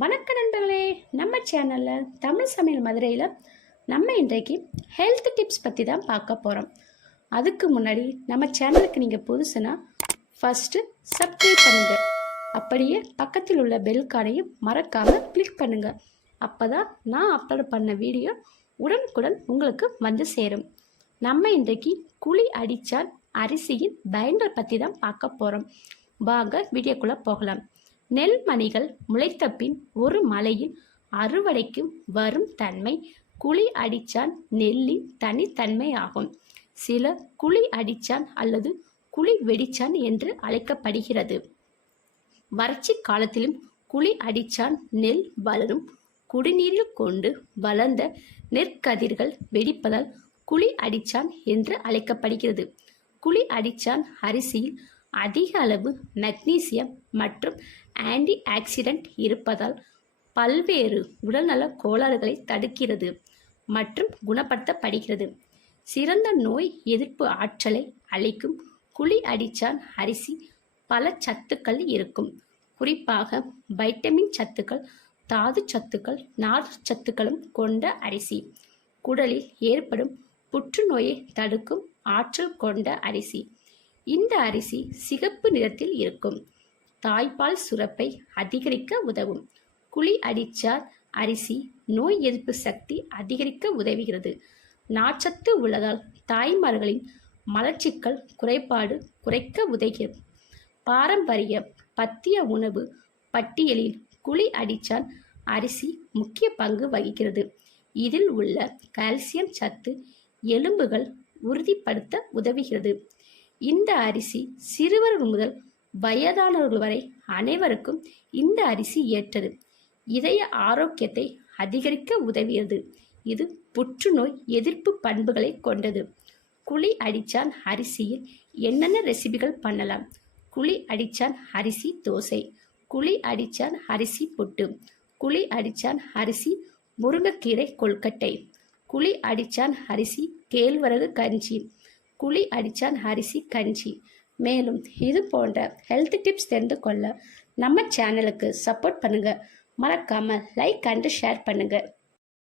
வணக்க நண்பர்களே நம்ம சேனலில் தமிழ் சமையல் மதுரையில் நம்ம இன்றைக்கு ஹெல்த் டிப்ஸ் பற்றி தான் பார்க்க போகிறோம் அதுக்கு முன்னாடி நம்ம சேனலுக்கு நீங்கள் புதுசுனா ஃபஸ்ட்டு சப்ஸ்கிரைப் பண்ணுங்கள் அப்படியே பக்கத்தில் உள்ள பெல் கார்டையும் மறக்காமல் கிளிக் பண்ணுங்கள் அப்போ தான் நான் அப்லோட் பண்ண வீடியோ உடனுக்குடன் உங்களுக்கு வந்து சேரும். நம்ம இன்றைக்கு குழி அடித்தால் அரிசியின் பயன்கள் பற்றி தான் பார்க்க போகிறோம் வாங்க வீடியோக்குள்ளே போகலாம். நெல் மணிகள் முளைத்த பின் ஒரு மலையில் அறுவடைக்கு வரும் தன்மை குழி அடிச்சான் நெல்லின் தனித்தன்மை ஆகும் சில குழி அடிச்சான் அல்லது குழி வெடிச்சான் என்று அழைக்கப்படுகிறது. வறட்சி காலத்திலும் குழி அடிச்சான் நெல் வளரும் குடிநீரில் கொண்டு வளர்ந்த நெற்கதிர்கள் வெடிப்பதால் குழி அடிச்சான் என்று அழைக்கப்படுகிறது. குழி அடிச்சான் அரிசியில் அதிக அளவு மெக்னீசியம் மற்றும் ஆன்டி ஆக்சிடென்ட் இருப்பதால் பல்வேறு உடல்நல கோளாறுகளை தடுக்கிறது மற்றும் குணப்படுத்தப்படுகிறது. சிறந்த நோய் எதிர்ப்பு ஆற்றலை அளிக்கும் குழி அடிச்சான் அரிசி பல சத்துக்கள் இருக்கும். குறிப்பாக வைட்டமின் சத்துக்கள் தாது சத்துக்கள் நார் சத்துக்களும் கொண்ட அரிசி. குடலில் ஏற்படும் புற்றுநோயை தடுக்கும் ஆற்றல் கொண்ட அரிசி. இந்த அரிசி சிகப்பு நிறத்தில் இருக்கும். தாய்ப்பால் சுரப்பை அதிகரிக்க உதவும். குழி அடிச்சார் அரிசி நோய் எதிர்ப்பு சக்தி அதிகரிக்க உதவுகிறது. நார்ச்சத்து உள்ளதால் தாய்மார்களின் மலர்ச்சிக்கல் குறைபாடு குறைக்க உதவுகிறது. பாரம்பரிய பத்திய உணவு பட்டியலில் குழி அடிச்சான் அரிசி முக்கிய பங்கு வகிக்கிறது. இதில் உள்ள கால்சியம் சத்து எலும்புகள் உறுதிப்படுத்த உதவுகிறது. இந்த அரிசி சிறுவர்கள் முதல் வயதானவர்கள் வரை அனைவருக்கும் இந்த அரிசி ஏற்றது. இதய ஆரோக்கியத்தை அதிகரிக்க உதவியது. இது புற்றுநோய் எதிர்ப்பு பண்புகளை கொண்டது. குழி அடிச்சான் அரிசியில் என்னென்ன ரெசிபிகள் பண்ணலாம்? குழி அடிச்சான் அரிசி தோசை குழி அடிச்சான் அரிசி புட்டு குழி அடிச்சான் அரிசி முருங்கைக்கீரை கொல்கட்டை குழி அடிச்சான் அரிசி கேழ்வரகு கஞ்சி குழி அடித்தான் அரிசி கஞ்சி. மேலும் இது போன்ற ஹெல்த் டிப்ஸ் தெரிந்து கொள்ள நம்ம சேனலுக்கு சப்போர்ட் பண்ணுங்கள் மறக்காமல் லைக் அண்டு ஷேர் பண்ணுங்கள்